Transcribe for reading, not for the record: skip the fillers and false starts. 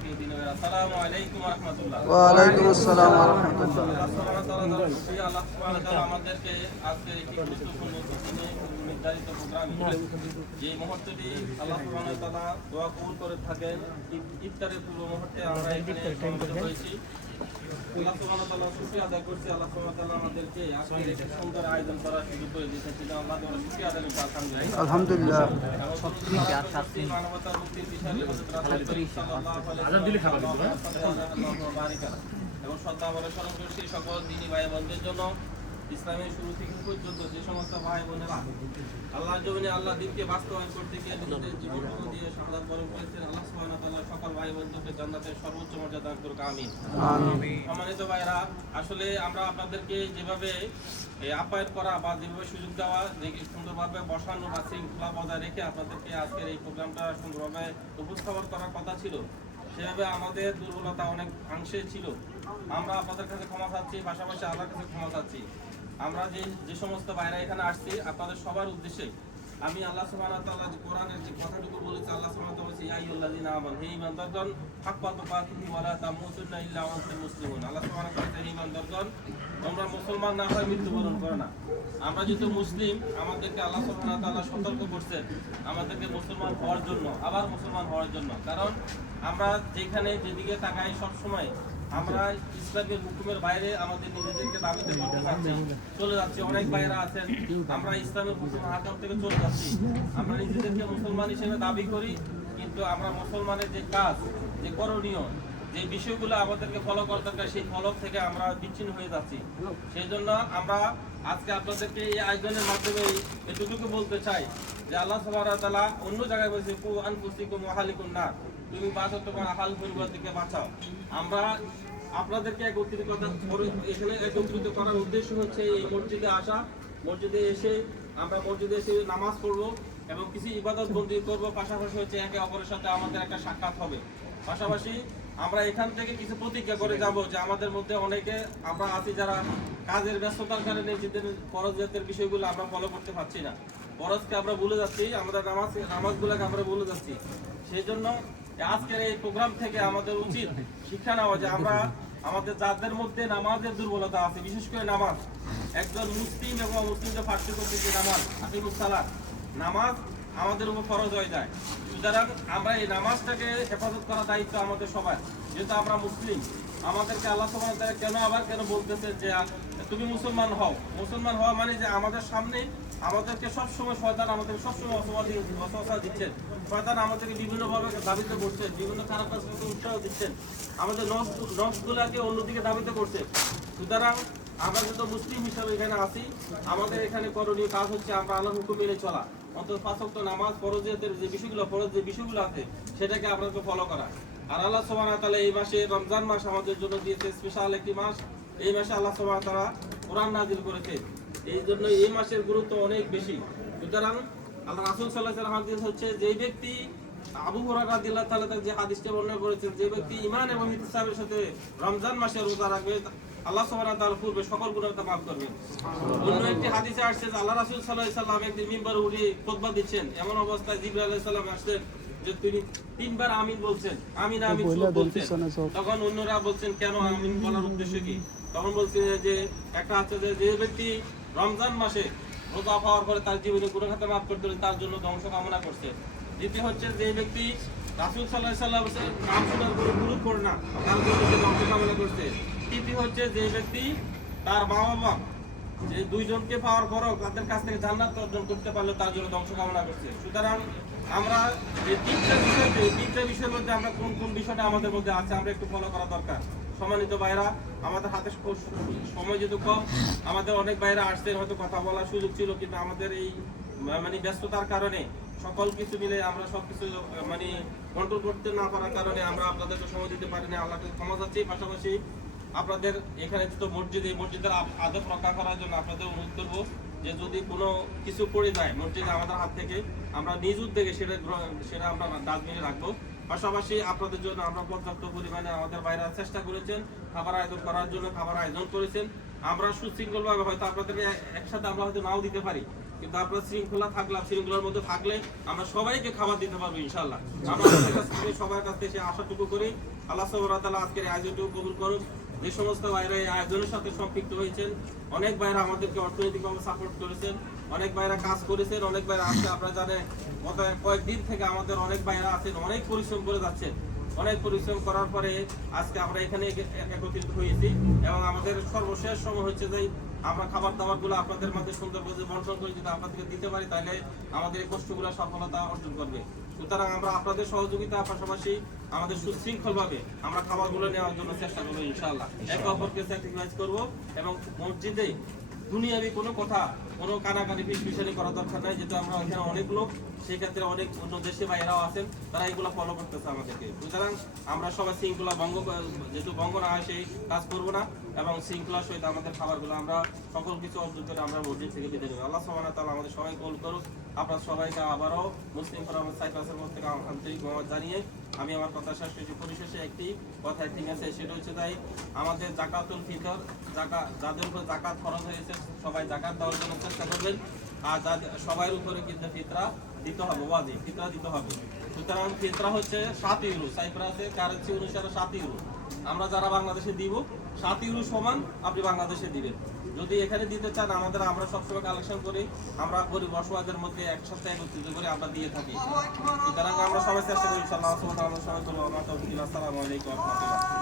প্রিয় দিনের আসসালামু আলাইকুম ওয়া রাহমাতুল্লাহ। ওয়া আলাইকুম আসসালাম ওয়া রাহমাতুল্লাহ। আল্লাহ সুবহানাহু ওয়া তাআলা আমাদেরকে আজকের একটি গুরুত্বপূর্ণ নির্ধারিত প্রোগ্রামে যে মুহূর্তটি আল্লাহ সুবহানাহু ওয়া তাআলা দোয়া কবুল করে থাকেন, ইফতারের পূর্ব মুহূর্তে আমরা এখানে সমবেত হয়েছি। আল্লাহ সুবহানাহু ওয়া তাআলা শুকরিয়া আদায় করছি। আল্লাহ সুবহানাহু ওয়া তাআলা আমাদেরকে আজকের এই সুন্দর আয়োজন করার সুযোগ করে দিয়েছেন। সেটা আল্লাহ তাআলা শুকরিয়া আদায় করছি। আলহামদুলিল্লাহ। মানবতার মুক্তির বিষয়ে এবং শ্রদ্ধা বলে স্মরণ করছি সকল দিনী ভাই বোনদের জন্য। ইসলামের শুরু থেকে পর্যন্ত যে সমস্ত ভাই বোনেরা আল্লাহর জমিনে আল্লাহ দ্বীনকে বাস্তবায়ন করতে গিয়ে নিজেদের জীবনটুকু দিয়ে শাহাদাত বরণ করেছেন, আল্লাহ সুবহানাহু ওয়া তাআলা সকল ভাই বোনদেরকে জান্নাতের সর্বোচ্চ মর্যাদা দান করুক, আমিন। সম্মানিত ভাইরা, আসলে আমরা আপনাদেরকে যেভাবে আপ্যায়ন করা বা যেভাবে সুযোগ দেওয়া, যে সুন্দরভাবে বসানো বা শৃঙ্খলা বজায় রেখে আপনাদেরকে আজকের এই প্রোগ্রামটা সুন্দরভাবে উপস্থাপন করার কথা ছিল, সেভাবে আমাদের দুর্বলতা অনেক অংশে ছিল। আমরা আপনাদের কাছে ক্ষমা চাচ্ছি, পাশাপাশি আল্লাহর কাছে ক্ষমা চাচ্ছি। আমরা যে সমস্ত ভাইরা এখানে আসছি আপনাদের সবার উদ্দেশ্যে আমি আল্লাহ সুবহানাহু ওয়া তাআলা কোরআনের যে কথাটুকু বলেছে, আল্লাহ সুবহানাহু ওয়া তাআলা বলেছে ইয়া আইয়ুহাল্লাযীনা আমানু, হে ঈমানদারগণ, হাক্কা তুকাতিহি ওয়া লা তামুতুন্না ইল্লা ওয়া আনতুম মুসলিমুন। আল্লাহ সুবহানাহু ওয়া তাআলা বলেছে হে ঈমানদারগণ, তোমরা মুসলমান না হয়ে মৃত্যুবরণ করো না। আমরা যেহেতু মুসলিম, আমাদেরকে আল্লাহ সুবহানাহু ওয়া তাআলা সতর্ক করছেন আমাদেরকে মুসলমান হওয়ার জন্য, আবার মুসলমান হওয়ার জন্য। কারণ আমরা যেখানে যেদিকে তাকাই সব সময় আমরা ইসলামের হুকুমের বাইরে আমাদের নিজেদেরকে দাবিতে করতে পারছি, চলে যাচ্ছি। অনেক ভাইয়েরা আছেন আমরা ইসলামের হুকুম হাকাম থেকে চলে যাচ্ছি, আমরা নিজেদেরকে মুসলমান হিসেবে দাবি করি, কিন্তু আমরা মুসলমানের যে কাজ, যে করণীয়, যে বিষয়গুলো আমাদেরকে ফলো করতে হবে, সেই ফলো থেকে আমরা বিচ্ছিন্ন হয়ে যাচ্ছি। সেই জন্য আমরা আজকে আপনাদেরকে এই আয়োজনের মাধ্যমে এটুকু বলতে চাই যে আল্লাহ সুবহানাহু ওয়া তাআলা অন্য জায়গায় বলেছে কু আনফুসিকুম ওয়া আহলিকুম নার, তুমি বাঁচাও তোমার আহাল পরিবার থেকে বাঁচাও। আমরা আপনাদেরকে একত্রিত করার উদ্দেশ্য হচ্ছে এই মসজিদে আসা, মসজিদে এসে আমরা মসজিদে এসে নামাজ পড়বো এবং কিছু ইবাদত বন্দি করবো। পাশাপাশি হচ্ছে একে অপরের সাথে আমাদের একটা সাক্ষাৎ হবে। পাশাপাশি আমরা এখান থেকে কিছু প্রতিজ্ঞা করে যাব যে আমাদের মধ্যে অনেকে আমরা আছি যারা কাজের ব্যস্ততার কারণে নিজেদের ফরজিয়াতের বিষয়গুলো আমরা ফলো করতে পারছি না, ফরজকে আমরা ভুলে যাচ্ছি, আমাদের নামাজগুলোকে আমরা ভুলে যাচ্ছি। সেই জন্য আজকের এই প্রোগ্রাম থেকে আমাদের উচিত শিক্ষা নেওয়া যে আমরা আমাদের যাদের মধ্যে নামাজের দুর্বলতা আছে, বিশেষ করে নামাজ, একজন মুসলিম এবং মুসলিমদের পার্থক্য থেকে নামাজ আকিমুস সালাত, নামাজ আমাদের উপর ফরজ হয়ে যায়। সুতরাং আমরা এই নামাজটাকে হেফাজত করার দায়িত্ব আমাদের সবার। যেহেতু আমরা মুসলিম, আমাদেরকে আল্লাহ সুবহানাহু ওয়া তাআলা কেন বলতেছেন যে তুমি মুসলমান হও। মুসলমান হওয়া মানে যে আমাদের সামনে আমাদেরকে সবসময় শয়তান আমাদেরকে সবসময় অসুবিধা দিচ্ছেন, শয়তান আমাদেরকে বিভিন্নভাবে দাবিতে করছেন, বিভিন্ন খারাপ কাজ করতে উৎসাহ দিচ্ছেন, আমাদের নফসগুলোকে অন্যদিকে দাবিতে করছে। সুতরাং আমরা যেহেতু মুসলিম হিসাবে এখানে আছি, আমাদের এখানে করণীয় কাজ হচ্ছে আমরা আল্লাহর হুকুম মেনে চলা, অন্তত 5 ওয়াক্ত নামাজ, ফরজিয়াতের যে বিষয়গুলো আছে সেটাকে আপনাকে ফলো করা। আর আল্লাহ সুবহানাহু ওয়া তাআলা এই মাসে রমজান মাস আমাদের জন্য দিয়েছে স্পেশাল একটি মাস। এই মাসে আল্লাহ সুবহানাহু ওয়া তাআলা কোরআন নাযিল করেছে, এই জন্য এই মাসের গুরুত্ব অনেক বেশি। সুতরাং আল্লাহ রাসূল সাল্লাল্লাহু আলাইহি ওয়াসাল্লাম হাদিস হচ্ছে যে ব্যক্তি আবু হুরায়রা রাদিয়াল্লাহু তাআলা যে হাদিসটা বর্ণনা করেছেন, যে ব্যক্তি ঈমান এবং ইহতিসাবের সাথে রমজান মাসে রোজা রাখবে আল্লাহ সুবহানাহু ওয়া তাআলা পূর্বে সকল গুনাহকে মাফ করবেন। অন্য একটি হাদিসে আসছে যে আল্লাহ রাসূল সাল্লাল্লাহু আলাইহি ওয়াসাল্লাম একদিন মিম্বারে উঠে খুতবা দিচ্ছেন, এমন অবস্থায় জিবরাইল আলাইহিস সালাম আসছেন যে তিনি 3 বার আমিন বলছেন, আমিন আমিন বলছেন। তখন অন্যরা বলছেন কেন আমিন বলার উদ্দেশ্য কি? তখন বলছেন যে একটা আছে যে ব্যক্তি রমজান মাসে রোজা পাওয়ার পরে তার জীবনে গুনাহ খাতা মাফ করতে তার জন্য ধ্বংস কামনা করছে। দ্বিতীয় হচ্ছে যে ব্যক্তি রাসূল সাল্লাল্লাহু আলাইহি ওয়াসাল্লামের নাম শোনার পরে গুরু করে না, তার জন্য সে ধ্বংস কামনা করছে। তৃতীয় হচ্ছে যে ব্যক্তি তার মা বাবা যে দুইজনকে পাওয়ার পরও তাদের কাছ থেকে জান্নাত অর্জন করতে পারলে তার জন্য ধ্বংস কামনা করছে। সুতরাং আমরা এই তিনটা বিষয়ের মধ্যে আমরা কোন বিষয়টা আমাদের মধ্যে আছে আমরা একটু ফলো করা দরকার। সম্মানিত ভাইরা, আমাদের হাতে সময় যেহেতু কম, আমাদের অনেক ভাইরা আসছেন, হয়তো কথা বলার সুযোগ ছিল, কিন্তু আমাদের এই ব্যস্ততার কারণে সকল কিছু মিলে আমরা সবকিছু কন্ট্রোল করতে না পারার কারণে আমরা আপনাদেরকে সময় দিতে পারিনি, আল্লাহকে ক্ষমা চাচ্ছি। পাশাপাশি আপনাদের এখানে যেহেতু মসজিদের আদব রক্ষা করার জন্য আপনাদের অনুরোধ করবো যে যদি কোনো কিছু পড়ে যায় মসজিদে আমাদের হাত থেকে, আমরা নিজ উদ্যোগে সেটা আমরা ডাস্টবিনে রাখবো। পাশাপাশি আপনাদের জন্য আমরা পর্যাপ্ত পরিমাণে আমাদের বাইরে চেষ্টা করেছেন খাবার আয়োজন করার জন্য, খাবার আয়োজন করেছেন। আমরা সুশৃঙ্খলভাবে হয়তো আপনাদেরকে একসাথে আমরা হয়তো নাও দিতে পারি, কিন্তু আপনারা শৃঙ্খলা থাকলাম, শৃঙ্খলার মধ্যে থাকলে আমরা সবাইকে খাবার দিতে পারবো ইনশাআল্লাহ। আমরা সবার কাছ থেকে আশাটুকু করি আল্লাহ সুবহানাহু ওয়া তাআলা আজকের আয়োজনটুকু কবুল করুন। যে সমস্ত ভাইরা এই আয়োজনের সাথে সম্পৃক্ত হয়েছেন, অনেক ভাইরা আমাদেরকে অর্থনৈতিকভাবে সাপোর্ট করেছেন, অনেক ভাইরা কাজ করেছেন, অনেক ভাইরা আজকে আপনারা জানেন গত কয়েকদিন থেকে আমাদের অনেক ভাইরা আছেন, অনেক পরিশ্রম করে যাচ্ছেন। অনেক পরিশ্রম করার পরে আজকে আমরা এখানে একত্রিত হয়েছি এবং আমাদের সর্বশেষ সময় হচ্ছে যে আমরা খাবার দাবারগুলো আপনাদের মাঝে সুন্দর করে বন্টন করে যদি আপনাদেরকে দিতে পারি তাহলে আমাদের এই কষ্টগুলো সফলতা অর্জন করবে। সুতরাং আমরা আপনাদের সহযোগিতার পাশাপাশি আমাদের সুশৃঙ্খলভাবে আমরা খাবারগুলো নেওয়ার জন্য চেষ্টা করবো ইনশাআল্লাহ। একে অপরকে স্যাক্রিফাইস করবো এবং মসজিদে দুনিয়াবি কোনো কথা, কোনো কানাকানি পিছপিছানি করার দরকার নাই। যেহেতু আমরা এখানে অনেক লোক, সেক্ষেত্রে অনেক অন্য দেশে বাইরেও আছেন, তারা এগুলো ফলো করতেছে আমাদেরকে। সুতরাং আমরা সবাই শৃঙ্খলা যেহেতু ভঙ্গ না হয় সেই কাজ করবো না এবং শৃঙ্খলার সহিত আমাদের খাবারগুলো আমরা সকল কিছু অর্জন করে আমরা মসজিদ থেকে বিদায় নেব। আল্লাহ সুবহানাহু ওয়া তাআলা আমাদের সবাই কবুল করুক। আপনার সবাইকে আবারও মুসলিম ফোরাম সাইপ্রাসের পক্ষ থেকে আন্তরিক ধন্যবাদ জানিয়ে আমি আমার কথা শেষ করছি। পরিশেষে একটি কথা ঠিক আছে, সেটা হচ্ছে তাই আমাদের জাকাতুল ফিতর, যাদের উপর জাকাত খরচ হয়েছে সবাই জাকাত দেওয়ার জন্য চেষ্টা করবেন। আর সবার উপরে কিন্তু ফিতরা দিতে হবে, ওয়াজিব ফিতরা দিতে হবে। সুতরাং ফিতরা হচ্ছে 7 ইউরো, সাইপ্রাসের কারেন্সি অনুসারে 7 ইউরো। আমরা যারা বাংলাদেশে দিব 7 ইউরো সমান আপনি বাংলাদেশে দিবেন। যদি এখানে দিতে চান আমরা সবসময় কালেকশন করি, আমরা গরিব অসহায়দের মধ্যে একসাথে একত্রিত করে আমরা দিয়ে থাকি। সুতরাং আমরা সবাই চেষ্টা করি ইনশাআল্লাহ। আসসালামু আলাইকুম ওয়া রাহমাতুল্লাহি ওয়া বারাকাতুহু।